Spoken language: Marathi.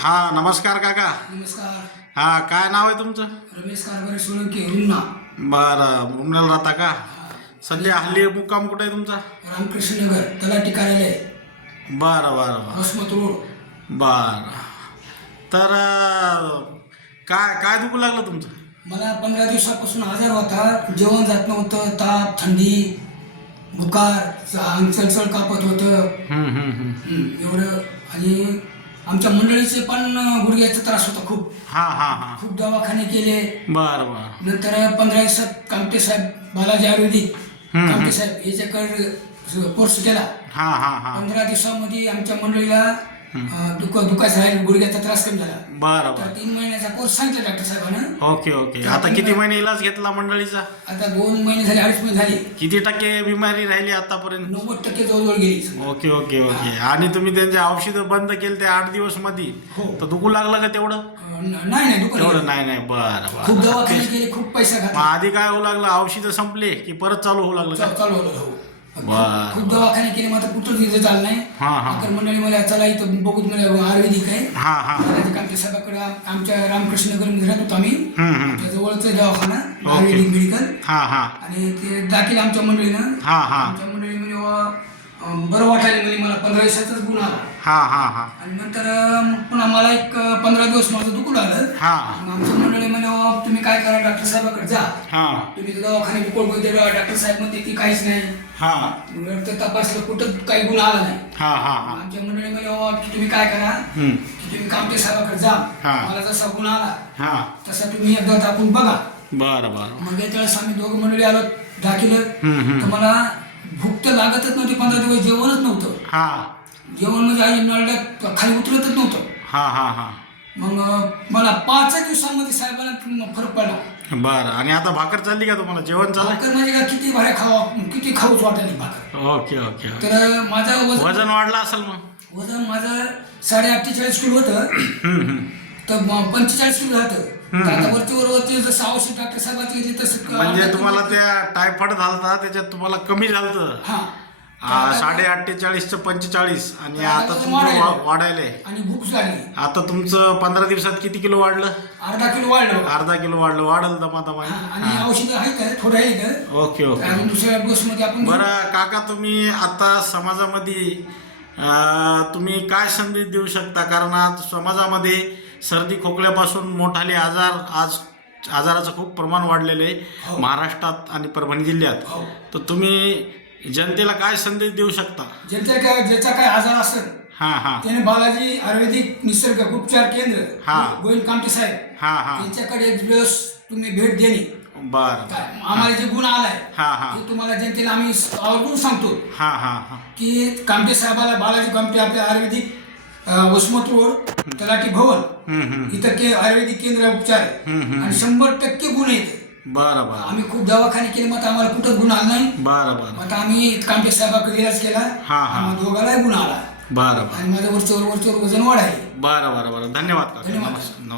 हा नमस्कार काका. नमस्कार. हा काय नाव आहे तुमचं? रमेश कारभारी सोळंकी रुमना. बरं रुमण्याला राहता का? सध्या हल्ली मुक्काम कुठे आहे तुमचा? रामकृष्ण नगर तलाठी कार्यालय बरं बरं बरं वसमत रोड. बरं. तर काय काय दुखू लागलं तुमचं? मला 15 दिवसापासून आजार होता. जेवण जात नव्हतं. ताप, थंडी, बुखार, अंग चळचळ कापत होतं. एवढं. आणि आमच्या मंडळीचे पण गुडघ्याचा त्रास होता खूप. हां हां हां खूप दवाखाने केले. बरं बरं नंतर 15 दिवसात कामटे साहेब, बालाजी आयुर्वेदिक कामटे साहेब याच्याकडे कोर्स केला. हां हां हां 15 दिवसामध्ये आमच्या मंडळीला दुखायचं राहील, गुडघ्याचा त्रास कमी झाला. बरं तर बरं 3 महिन्याचा कोर्स सांगितलं डॉक्टर साहेबांना. Okay okay. आता किती महिने इलाज घेतला मंडळीचा? आता 2 महिने झाले, 2.5 महिने झाले. किती टक्के बिमारी राहिली आतापर्यंत? 90% जवळजवळ गेली. Okay okay okay. आणि तुम्ही त्यांचे औषधं बंद केले ते 8 दिवस मध्ये, हो. तर दुखू लागलं का तेवढं? नाही तेवढं दुखत नाही नाही. बरं खूप बरं. दवाखाने केले, खूप पैसा मग घातला. आधी काय होऊ लागलं? औषधं संपले की परत चालू होऊ लागलं का? चालू होतं. हो. बरं. खूप दवाखाने केले, मात्र कुठं तिथे चाललं नाही. हां हां तर मंडळी मला चला इथं बघूत, मला आयुर्वेदिक आहे. हां हां कामटे साहेबाकडे आमच्या रामकृष्ण नगर मध्ये राहत होतो आम्ही. हम्म. त्या जवळचं दवाखाना आयुर्वेदिक मेडिकल. हां हां आणि ते दाखल आमच्या मंडळीनं. हां हां आमच्या मंडळी म्हणजे बरं वाटायला म्हणजे मला 15 दिवसाचाच गुण आला. हां हां हां आणि नंतर पुन्हा मला एक 15 दिवस माझं दुखू लागलं. हां मग आमच्या मंडळी म्हणे तुम्ही काय करा, डॉक्टर साहेबाकडे जा. हां तुम्ही तर दवाखाने कोण डॉक्टर साहेब म्हणते ती काहीच नाही. हां मग रक्त तपासलं, कुठं काही गुण आला नाही. हां हां आमच्या मंडळी म्हणे की तुम्ही काय करा, हम्म. की तुम्ही कामटे साहेबाकडे जा. हा. मला जसा गुण आला हां तसा तुम्ही एकदा दाखवून बघा. बरं बरं मग याच्या वेळेस आम्ही दोघं मंडळी आलो दाखिलं. हम्म. तर मला भूक तर लागतच नव्हती. 15 दिवस जेवणच नव्हतं. हां जेवण म्हणजे आई नळड्यात खाली उतरतच नव्हतं. हां हां हां मग मला 5 दिवसांमध्ये साहेबांना फरक पडला. बरं. आणि आता भाकर चालली का तुम्हाला? जेवण चाललं? भाकर म्हणजे का किती भाड्या खावा, किती खाऊच वाटायला भाकर. Okay okay okay. तर माझं वजन वाढलं असेल मग? वजन माझं 48.5 किलो होतं. तर 45 किलो राहतं. तर आता वरती जसं औषध डॉक्टर साहेबांची घेतली तसं म्हणजे तुम्हाला त्या टायफॉइड झालता त्याच्यात तुम्हाला कमी झालं? हा. 48 चं 45 आणि आता तुमचं वाढायलंय. आणि भूक लागली. आता तुमचं 15 दिवसात किती किलो वाढलं? अर्धा किलो वाढलं. अर्धा किलो वाढलं. वाढल दमा आणि औषधं आहेत का थोडं आहे का? Okay okay. अजून दुसऱ्या डोसमध्ये आपण बरं काका, तुम्ही आता समाजामध्ये तुम्ही काय संदेश देऊ शकता? कारण आज समाजामध्ये सर्दी खोकल्यापासून मोठाले आजाराचं खूप प्रमाण वाढलेलं आहे महाराष्ट्रात आणि परभणी जिल्ह्यात. हो. तर तुम्ही जनतेला काय संदेश देऊ शकता? ज्याचा काय आजार असेल हां हां त्याने बालाजी आयुर्वेदिक निसर्ग उपचार केंद्र हा. गोविंद कामटे साहेब हां हां यांच्याकडे एक दिवस तुम्ही भेट देणे. बरं. आम्हाला जे गुण आलाय हां हां ते तुम्हाला जनतेला आम्ही आवर्जून सांगतो हां हां हां की कामटे साहेबाला बालाजी कामटे आपल्या आयुर्वेदिक वसमत रोड तलाठी भवन इथं आयुर्वेदिक केंद्र उपचार आहे. आणि 100% गुण येते. बरं बरं आम्ही खूप दवाखाने केले, मग आता आम्हाला कुठं गुण आला नाही. बरं बरं आता आम्ही कामटे साहेबाकडे इलाज केला. हा, हा. आम्हाला दोघालाही गुण आला. बरं बरं आणि माझं वरचेवर वजन वाढायला. बरं बरं बरं. धन्यवाद काका. धन्यवाद. नमस्कार.